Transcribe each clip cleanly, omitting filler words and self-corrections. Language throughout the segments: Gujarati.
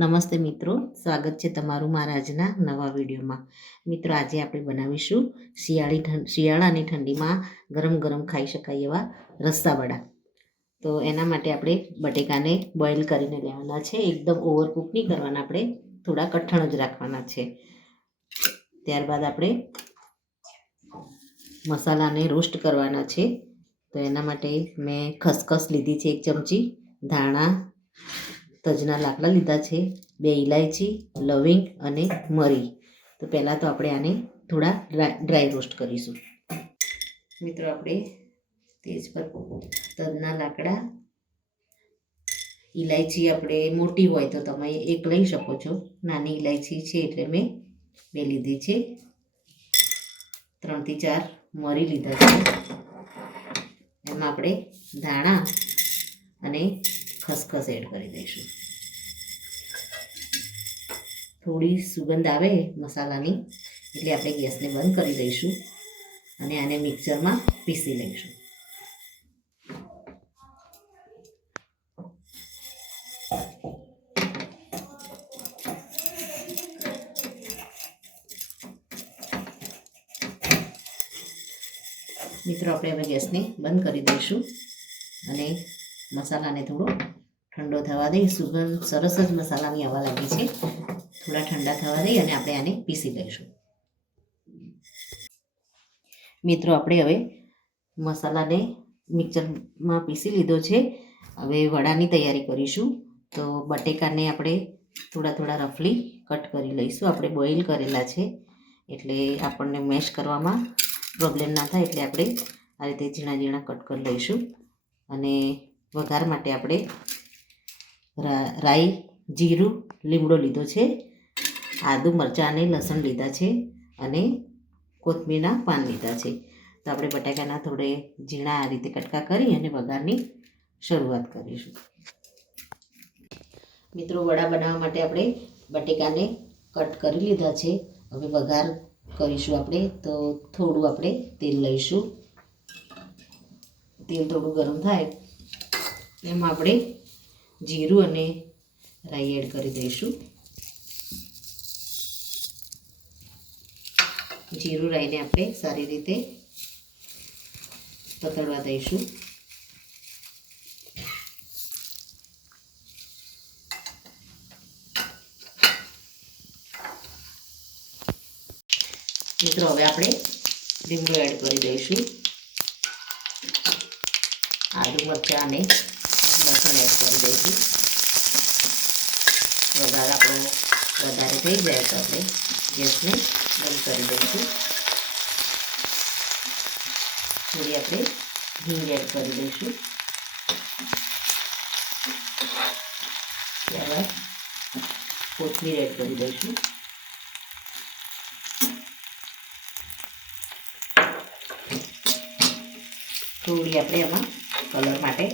નમસ્તે મિત્રો, સ્વાગત છે તમારું મારા આજના નવા વિડીયોમાં. મિત્રો, આજે આપણે બનાવીશું શિયાળાની ઠંડીમાં ગરમ ગરમ ખાઈ શકાય એવા રસ્સાવડા. તો એના માટે આપણે બટેકાને બોઇલ કરીને લેવાના છે. એકદમ ઓવરકુક નહીં કરવાના, આપણે થોડા કઠણ જ રાખવાના છે. ત્યારબાદ આપણે મસાલાને રોસ્ટ કરવાના છે. તો એના માટે મેં ખસખસ લીધી છે 1 ચમચી, ધાણા, તજના લાકડા લીધા છે, 2 ઇલાયચી, લવિંગ અને મરી. તો પહેલાં તો આપણે આને થોડા ડ્રાય રોસ્ટ કરીશું. મિત્રો, આપણે તેજ પર તજના લાકડા, ઇલાયચી આપણે મોટી હોય તો તમે 1 લઈ શકો છો. નાની ઇલાયચી છે એટલે મેં 2 લીધી છે. 3 થી 4 મરી લીધા છે. એમાં આપણે ધાણા અને ખસખસ એડ કરી દઈશું. થોડી સુગંધ આવે મસાલાની એટલે આપણે ગેસને બંધ કરી દઈશું અને આને મિક્સરમાં પીસી લઈશું. મિત્રો, આપણે હવે ગેસને બંધ કરી દઈશું અને મસાલાને થોડો ઠંડો થવા દઈ. સુગંધ સરસ જ મસાલાની આવવા લાગી છે. થોડા ઠંડા થવા દઈ અને આપણે આને પીસી લઈશું. મિત્રો, આપણે હવે મસાલાને મિક્સરમાં પીસી લીધો છે. હવે વડાની તૈયારી કરીશું. તો બટેકાને આપણે થોડા રફલી કટ કરી લઈશું. આપણે બોઇલ કરેલા છે એટલે આપણને મેશ કરવામાં પ્રોબ્લેમ ના થાય, એટલે આપણે આ રીતે ઝીણા ઝીણા કટ કરી લઈશું. અને વઘાર માટે આપણે રાઈ, જીરું, લીમડો લીધો છે, આદુ, મરચાં અને લસણ લીધા છે અને કોથમીરના પાન લીધા છે. તો આપણે બટાકાના થોડે ઝીણા આ રીતે કટકા કરી અને વઘારની શરૂઆત કરીશું. મિત્રો, વડા બનાવવા માટે આપણે બટેકાને કટ કરી લીધા છે. હવે વઘાર કરીશું આપણે. તો થોડું આપણે તેલ લઈશું. તેલ થોડું ગરમ થાય એમાં આપણે જીરું અને રાઈ એડ કરી દઈશું. જીરું રાઈને આપણે સારી રીતે પકડવા દઈશું. મિત્રો, હવે આપણે લીમડો એડ કરી દઈશું. આદુ, મરચાં અને લસણ એડ કરી દઈશું. વઘાર આપણો વધારે થઈ જાય તો આપણે ગેસને બંધ કરી દઈશું. થોડી આપણે હિંગ એડ કરી દઈશું. ત્યારબાદ કોથમીર એડ કરી દઈશું. થોડી આપણે એમાં કલર માટે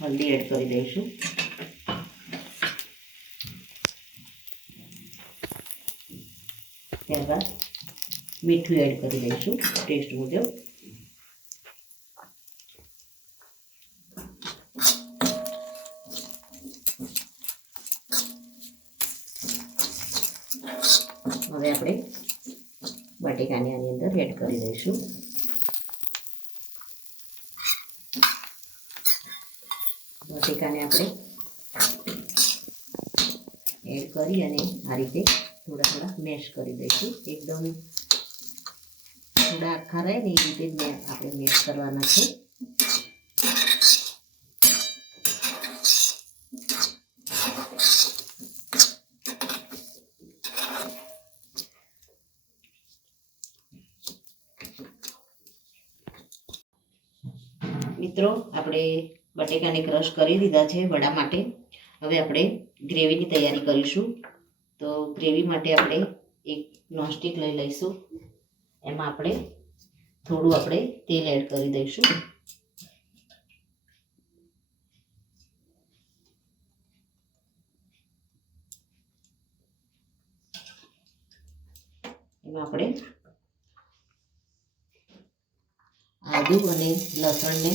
હલ્દી એડ કરી દઈશું. ત્યારબાદ મીઠું એડ કરી દઈશું ટેસ્ટ મુજબ. હવે આપણે બટેકાને આની અંદર એડ કરી દઈશું. બટેકાને આપણે એડ કરી અને આ રીતે થોડા મેશ કરી દઈશું. એકદમ થોડા આખા રહે ને એ રીતે આપણે મેશ કરવાના છે. મિત્રો, આપણે બટેકાને ક્રશ કરી દીધા છે વડા માટે. હવે આપણે ગ્રેવીની તૈયારી કરીશું. તો ગ્રેવી માટે આપણે એક નોનસ્ટિક લઈ લઈશું. એમાં આપણે થોડું તેલ એડ કરી દઈશું. એમાં આપણે આદુ અને લસણને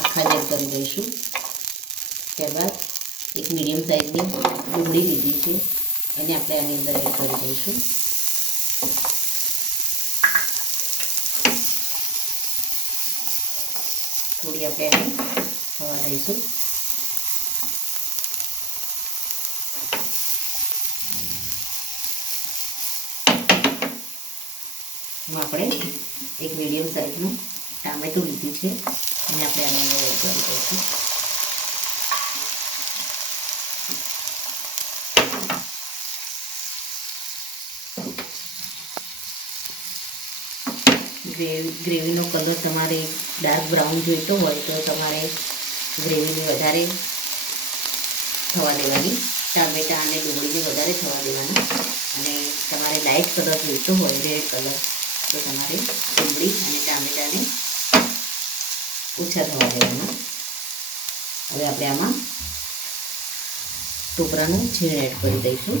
આખા એડ કરી દઈશું. ત્યારબાદ એક મીડિયમ સાઇઝની ડુંગળી લીધી છે, એને આપણે આની અંદર એડ કરી દઈશું. થોડી આપણે એને થવા દઈશું. આપણે એક મીડિયમ સાઇઝનું ટામેટું લીધું છે, એને આપણે આની અંદર એડ કરી દઈશું. ગ્રેવીનો કલર તમારે ડાર્ક બ્રાઉન જોઈતો હોય તો તમારે ગ્રેવીને વધારે થવા દેવાની, ટામેટાં અને ડુંગળીને વધારે થવા દેવાની. અને તમારે લાઇટ કલર જોઈતો હોય, રેડ કલર, તો તમારે ડુંગળી અને ટામેટાને ઓછા થવા દેવાના. હવે આપણે આમાં ટોપરાનું છીણ એડ કરી દઈશું.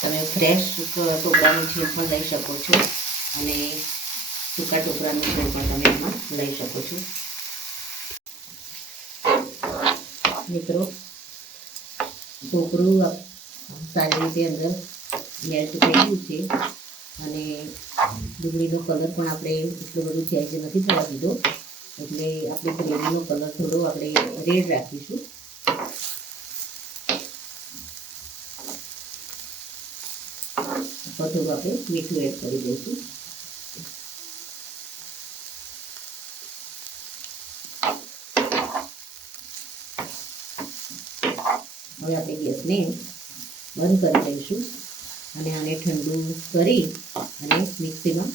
તમે ફ્રેશ ટોપરાનું છીણ પણ લઈ શકો છો અને સૂકા ટોપરાનું છીણ પણ તમે એમાં લઈ શકો છો. મિત્રો, ટોપરું સારી રીતે અંદર મેલ્ટ થઈ ગયું છે અને ડુંગળીનો કલર પણ આપણે એટલો બધું ચેન્જ નથી થવા દીધો, એટલે આપણે ગ્રેવીનો કલર થોડો આપણે રેડ રાખીશું. થોડું આપણે મીઠું એડ કરી દઈશું. હવે આપણે ગેસને બંધ કરી દઈશું અને આને ઠંડુ કરી અને મિક્સીમાં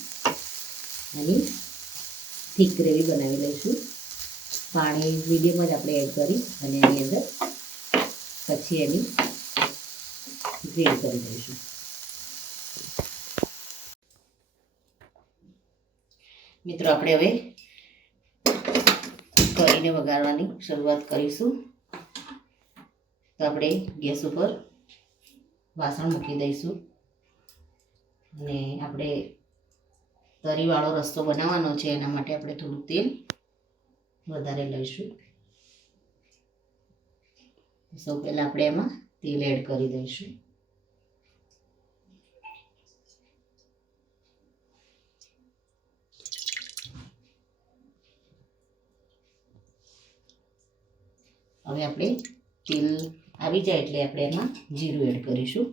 આની થીક ગ્રેવી બનાવી લઈશું. પાણી મીડિયમ જ આપણે એડ કરી અને એની અંદર પછી એની ગ્રેવી કરી દઈશું. મિત્રો, આપણે હવે કરીને વઘારવાની શરૂઆત કરીશું. તો આપણે ગેસ ઉપર વાસણ મૂકી દઈશું અને આપણે તરીવાળો રસ્તો બનાવવાનો છે, એના માટે આપણે થોડું તેલ વધારે લઈશું. સૌ પહેલાં આપણે એમાં તેલ એડ કરી દઈશું. હવે આપણે તેલ આવી જાય એટલે આપણે એમાં જીરું એડ કરીશું.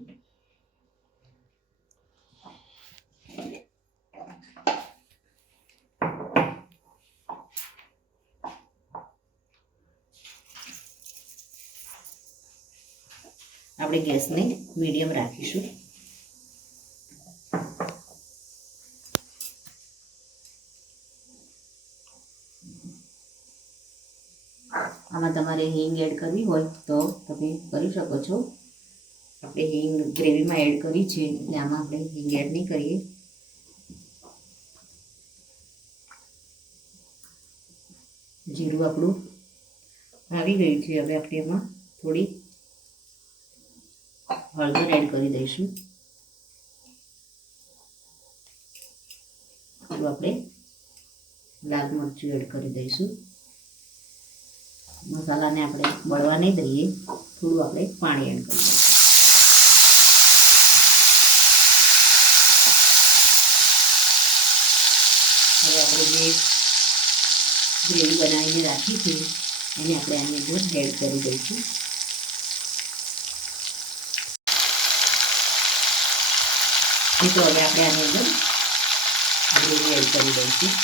આપણે ગેસને મીડિયમ રાખીશું. આમાં તમારે હિંગ એડ કરવી હોય તો તમે કરી શકો છો. આપણે હિંગ ગ્રેવીમાં એડ કરી છે એટલે આમાં આપણે હિંગ એડ નહીં કરીએ. જીરું આપણું આવી ગયું છે. હવે આપણે એમાં થોડી હળદર એડ કરી દઈશું. થોડું આપણે લાલ મરચું એડ કરી દઈશું. મસાલાને આપણે બળવા નહીં દઈએ, થોડું આપણે પાણી એડ કરી દઈશું. હવે આપણે જે ગ્રેવી બનાવીને રાખી છે એને આપણે આની અંદર એડ કરી દઈશું. તો હવે આપણે આની અંદર ગ્રેવી એડ કરી દઈશું.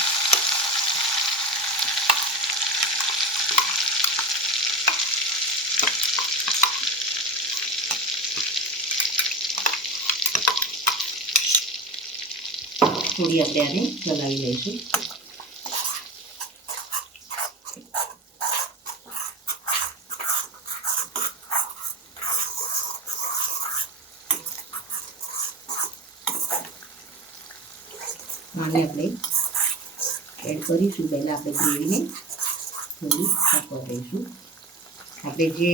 થોડી આપણે આને ચલાવી લઈશું. આને આપણે એડ કરીશું. પહેલાં આપણે ગ્રેવીને થોડી પકવા દઈશું. આપણે જે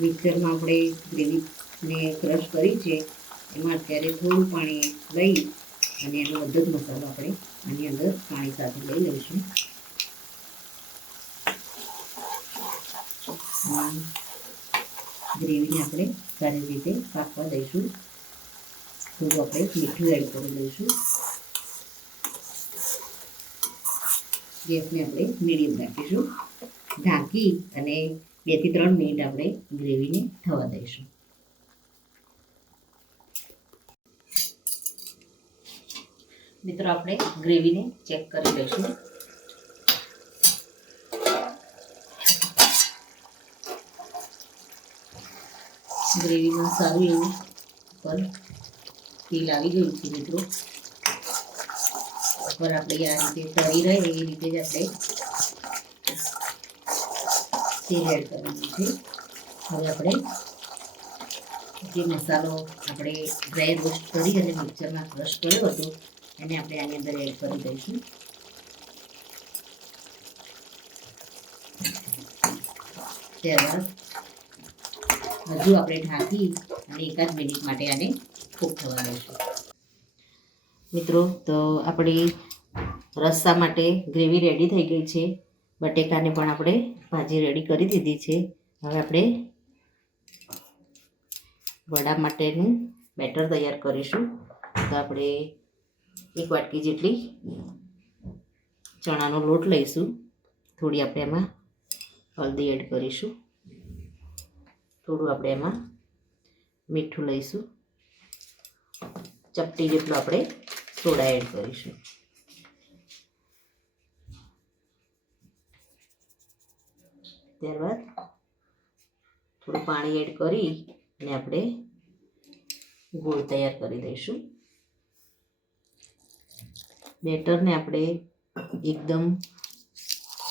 મિક્સરમાં આપણે ગ્રેવીને ક્રશ કરી છે એમાં અત્યારે થોડું પાણી લઈ અને એનો બધો જ મસાલો આપણે આની અંદર પાણી સાથે લઈ લઈશું. અને ગ્રેવીને આપણે સારી રીતે પાકવા દઈશું. થોડું આપણે મીઠું એડ કરી દઈશું. ગેસને આપણે મીડિયમ રાખીશું. ઢાંકી અને 2 થી 3 મિનિટ આપણે ગ્રેવીને થવા દઈશું. મિત્રો આપણે ગ્રેવીને ચેક કરી લઈશું. ગ્રેવીમાં સારું એવું ઉપર તેલ આવી ગયું છે મિત્રો. ઉપર આપણે આ રીતે તળી રહે એ રીતે જ આપણે તેલ એડ કરવાનું છે. હવે આપણે જે મસાલો આપણે ડ્રાય રોસ્ટ કરી અને મિક્સરમાં ક્રશ કર્યો હતો એને આપણે આની અંદર એડ કરી દઈશું. ત્યારબાદ હજુ આપણે ઢાંકી અને 1 જ મિનિટ માટે આને કૂક થવા દઈશું. મિત્રો તો આપણી રસ્સા માટે ગ્રેવી રેડી થઈ ગઈ છે. બટેકાને પણ આપણે ભાજી રેડી કરી દીધી છે. હવે આપણે વડા માટેનું બેટર તૈયાર કરીશું. તો આપણે 1 વાટકી જેટલી ચણાનો લોટ લઈશું. થોડી આપણે એમાં હળદી એડ કરીશું. થોડું આપણે એમાં મીઠું લઈશું. ચપટી જેટલું આપણે સોડા એડ કરીશું. ત્યારબાદ થોડું પાણી એડ કરી અને આપણે ગોળ તૈયાર કરી દઈશું. બેટરને આપણે એકદમ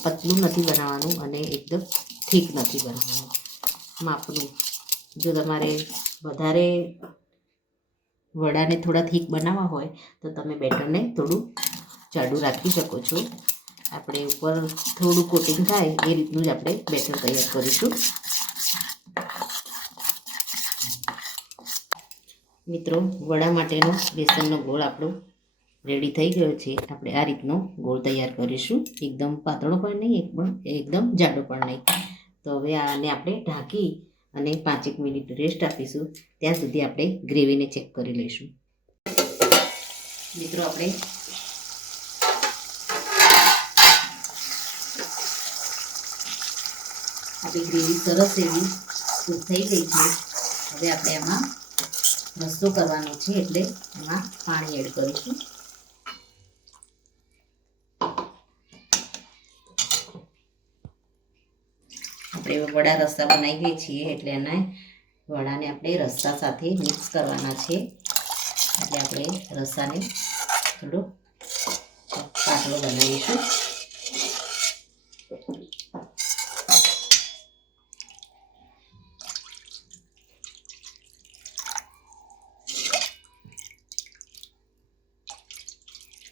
પતલું નથી બનાવવાનું અને એકદમ થીક નથી બનાવવાનું, માપનું. જો તમારે વધારે વડાને થોડા થીક બનાવવા હોય તો તમે બેટરને થોડું જાડું રાખી શકો છો. આપણે ઉપર થોડું કોટિંગ થાય એ રીતનું જ આપણે બેટર તૈયાર કરીશું. મિત્રો વડા માટેનો બેસનનો ગોળ આપણો રેડી થઈ ગયો છે. આપણે આ રીતનો ગોળ તૈયાર કરીશું. એકદમ પાતળો પણ નહીં, એકદમ જાડો પણ નહીં. તો હવે આને આપણે ઢાંકી અને 5 મિનિટ રેસ્ટ આપીશું. ત્યાં સુધી આપણે ગ્રેવીને ચેક કરી લઈશું. મિત્રો આપણી ગ્રેવી સરસ એવી કૂક થઈ ગઈ છે. હવે આપણે એમાં રસ્સો કરવાનો છે એટલે એમાં પાણી એડ કરીશું. આપણે વડા રસ્સા બનાવી ગઈ છીએ એટલે એના વડાને આપણે રસ્સા સાથે મિક્સ કરવાના છે. એટલે આપણે રસ્સાને થોડો પાતળો બનાવીશું.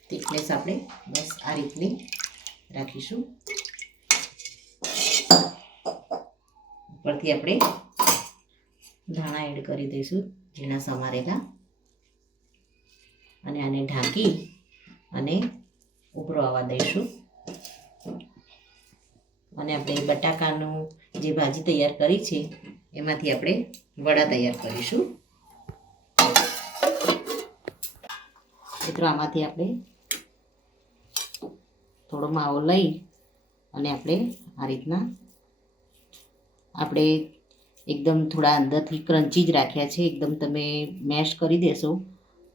થિકનેસ આપણે બસ આ રીતની રાખીશું. ઉપરથી આપણે ધાણા એડ કરી દઈશું, ઝીણા સમારેલા. અને આને ઢાંકી અને ઉભરો આવવા દઈશું. અને આપણે બટાકાનું જે ભાજી તૈયાર કરી છે એમાંથી આપણે વડા તૈયાર કરીશું. મિત્રો આમાંથી આપણે થોડો માવો લઈ અને આપણે આ રીતના આપણે એકદમ થોડા અંદરથી ક્રન્ચી જ રાખ્યા છે. એકદમ તમે મેશ કરી દેશો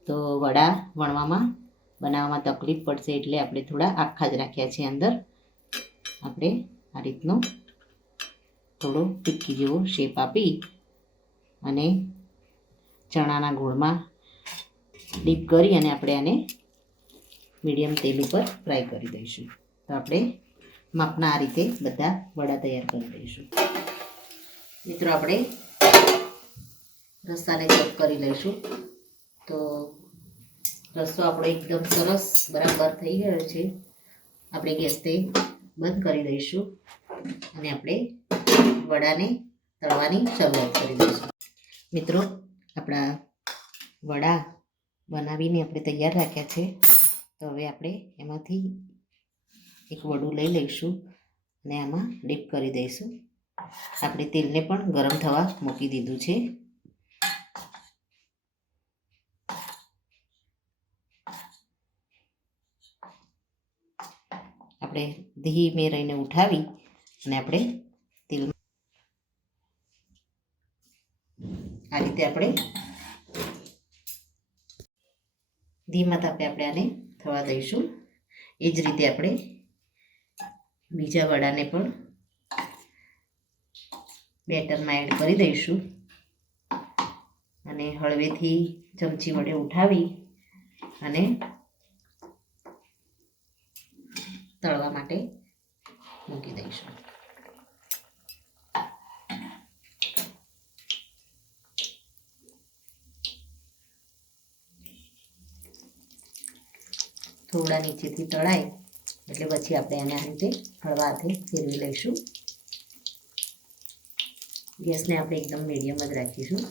તો વડા બનાવવામાં તકલીફ પડશે, એટલે આપણે થોડા આખા જ રાખ્યા છે. અંદર આપણે આ રીતનો થોડો ટિક્કી જેવો શેપ આપી અને ચણાના ગોળમાં ડીપ કરી અને આપણે આને મીડિયમ તેલ ઉપર ફ્રાય કરી દઈશું. તો આપણે માપના આ રીતે બધા વડા તૈયાર કરી દઈશું. મિત્રો આપણે રસ્સાને ચેક કરી લઈશું. તો રસ્સો આપણો એકદમ સરસ બરાબર થઈ ગયો છે. આપણે ગેસને બંધ કરી દઈશું અને આપણે વડાને તળવાની શરૂઆત કરી દઈશું. મિત્રો આપણા વડા બનાવીને આપણે તૈયાર રાખ્યા છે. તો હવે આપણે એમાંથી એક વડું લઈ લઈશું અને આમાં ડીપ કરી દઈશું. આપણે તેલને પણ ગરમ થવા મૂકી દીધું છે. આપણે ધીમે રહીને ઉઠાવી અને આપણે તેલ આ રીતે આપણે ધીમા તાપે આપણે આને થવા દઈશું. એ જ રીતે આપણે બીજા વડાને પણ બેટરમાં એડ કરી દઈશું અને હળવેથી ચમચી વડે ઉઠાવી અને તળવા માટે મૂકી દઈશું. થોડા નીચેથી તળાય એટલે પછી આપણે આને આ રીતે હળવા હાથે ફેરવી લઈશું. ગેસને આપણે એકદમ મીડિયમ જ રાખીશું.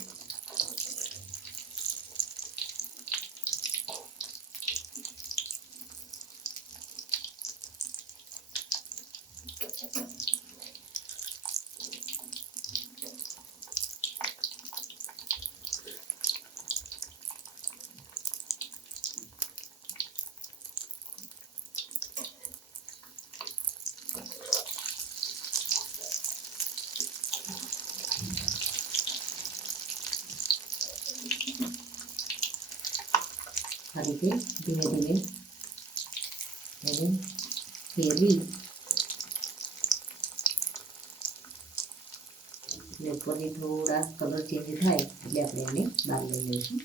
આ રીતે ધીમે ધીમે એને ફેરવી ઉપરથી થોડા કલર ચેન્જ થાય એટલે આપણે આને બહાર લઈ લઈશું.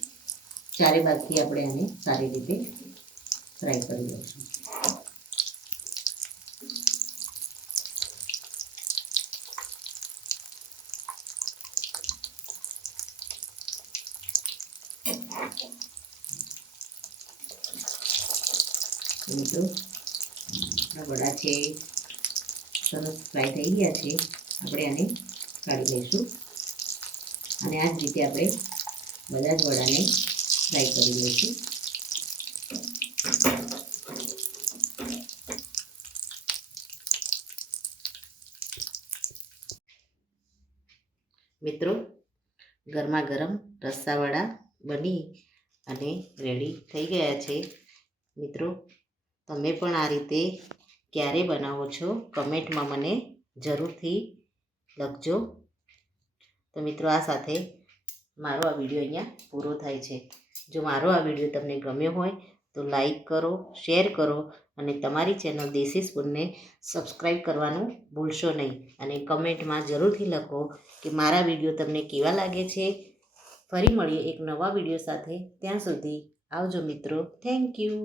ચારે બાજુથી આપણે આને સારી રીતે ફ્રાય કરી લઈશું. મિત્રો વડા છે સરસ ફ્રાય થઈ ગયા છે. આપણે આને કાઢી લઈશું અને આ જ રીતે આપણે બધા જ વડાને ફ્રાય કરી લઈશું. મિત્રો ગરમા ગરમ રસ્સાવડા બની અને રેડી થઈ ગયા છે. મિત્રો તમે પણ આ રીતે ક્યારે બનાવો છો કમેન્ટમાં મને જરૂરથી લખજો. તો મિત્રો આ સાથે મારો આ વિડીયો અહીંયા પૂરો થાય છે. જો મારો આ વિડીયો તમને ગમ્યો હોય તો લાઈક કરો, શેર કરો અને તમારી ચેનલ દેશી સ્પૂનને સબસ્ક્રાઈબ કરવાનું ભૂલશો નહીં. અને કમેન્ટમાં જરૂરથી લખો કે મારા વિડીયો તમને કેવા લાગે છે. ફરી મળીએ એક નવા વિડીયો સાથે. ત્યાં સુધી આવજો મિત્રો. Thank you.